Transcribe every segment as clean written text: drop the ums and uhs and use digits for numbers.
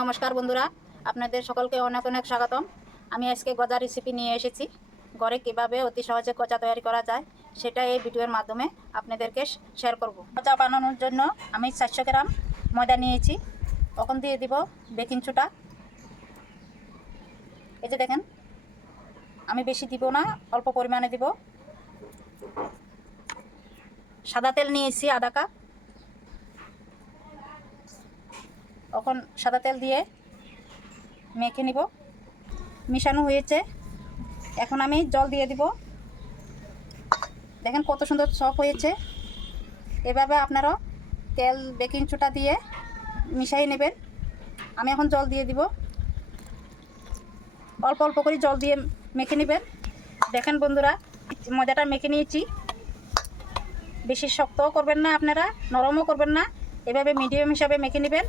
নমস্কার বন্ধুরা, আপনাদের সকলকে অনেক অনেক স্বাগতম। আমি আজকে গজা রেসিপি নিয়ে এসেছি। ঘরে কিভাবে অতি সহজে গজা তৈরি করা যায় সেটা এই ভিডিওর মাধ্যমে আপনাদেরকে শেয়ার করব। গজা বানানোর জন্য আমি 400 গ্রাম ময়দা নিয়েছি। তখন দিয়ে দিব বেকিং সোডা। এই যে দেখেন, আমি বেশি দিব না, অল্প পরিমাণে দিব। সাদা তেল নিয়েছি আধা কাপ। এখন সাদা তেল দিয়ে মেখে নিব। মিশানো হয়েছে, এখন আমি জল দিয়ে দিব। দেখেন কত সুন্দর সফট হয়েছে। এভাবে আপনারা তেল বেকিং সোডা দিয়ে মিশিয়ে নেবেন। আমি এখন জল দিয়ে দিব। অল্প অল্প করে জল দিয়ে মেখে নেবেন। দেখেন বন্ধুরা, ময়দাটা মেখে নিয়েছি। বেশি শক্তও করবেন না, আপনারা নরমও করবেন না, এভাবে মিডিয়াম হিসাবে মেখে নেবেন।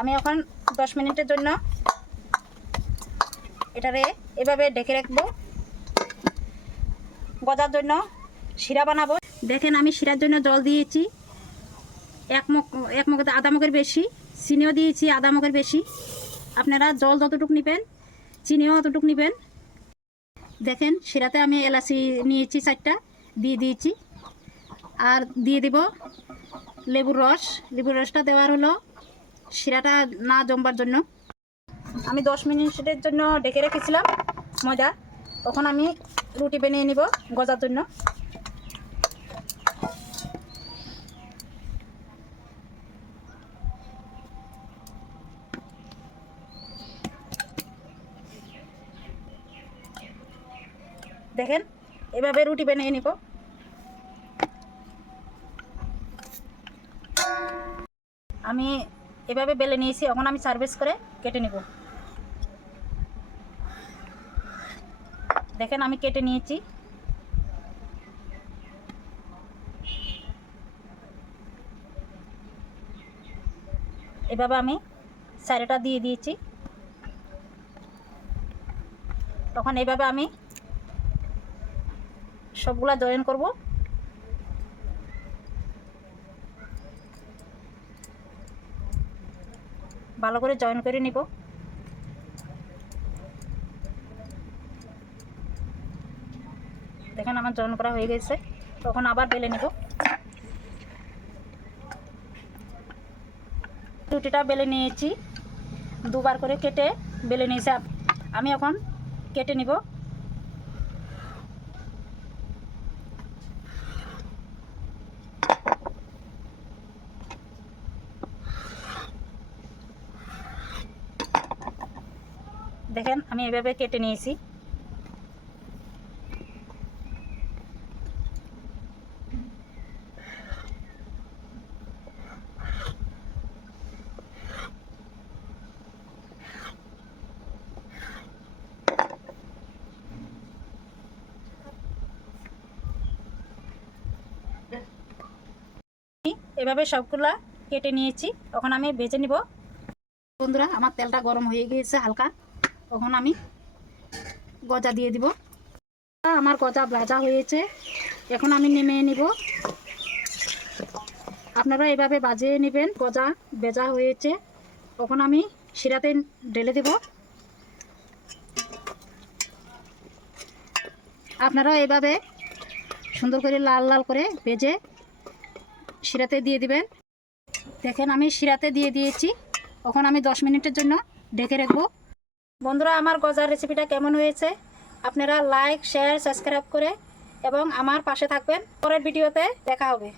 আমি এখন 10 মিনিটের জন্য এটারে এভাবে ঢেকে রাখবো। গজার জন্য শিরা বানাবো। দেখেন আমি শিরার জন্য জল দিয়েছি এক মগ আধা মগের বেশি, চিনিও দিয়েছি আধা মগের বেশি। আপনারা জল যতটুকু নেবেন চিনিও অতটুকু নেবেন। দেখেন শিরাতে আমি এলাচি নিয়েছি 4টা, দিয়ে দিয়েছি। আর দিয়ে দিব লেবুর রস। লেবুর রসটা দেওয়ার হলো শিরাটা না জমবার জন্য। আমি 10 মিনিটের জন্য ঢেকে রেখেছিলাম ময়দা। তখন আমি রুটি বানিয়ে নিব গজার জন্য। দেখেন এভাবে রুটি বানিয়ে নিব। আমি এভাবে বেলে নিয়েছি, এখন আমি সার্ভিস করে কেটে নিব। দেখেন আমি কেটে নিয়েছি। এভাবে আমি সাইডটা দিয়ে দিয়েছি। তখন এইভাবে আমি সবগুলা জয়েন করব। ভালো করে জয়েন করে নিব। দেখেন আমার জয়েন করা হয়ে গেছে। তখন আবার বেলে নিব। রুটিটা বেলে নিয়েছি, দুবার করে কেটে বেলে নিয়েছি। আমি এখন কেটে নিব। দেখেন আমি এভাবে কেটে নিয়েছি। এভাবে সবগুলা কেটে নিয়েছি। তখন আমি ভেজে নিব। বন্ধুরা আমার তেলটা গরম হয়ে গিয়েছে হালকা। তখন আমি গজা দিয়ে দিব। আমার গজা ভাজা হয়েছে, এখন আমি নেমে নিব। আপনারা এভাবে বাজিয়ে নেবেন। গজা ভেজা হয়েছে, তখন আমি শিরাতে ঢেলে দেব। আপনারা এভাবে সুন্দর করে লাল লাল করে ভেজে শিরাতে দিয়ে দিবেন। দেখেন আমি শিরাতে দিয়ে দিয়েছি। তখন আমি 10 মিনিটের জন্য ঢেকে রাখবো। বন্ধুরা আমার গজার রেসিপিটা কেমন হয়েছে আপনারা লাইক শেয়ার সাবস্ক্রাইব করে এবং আমার পাশে থাকবেন। পরের ভিডিওতে দেখা হবে।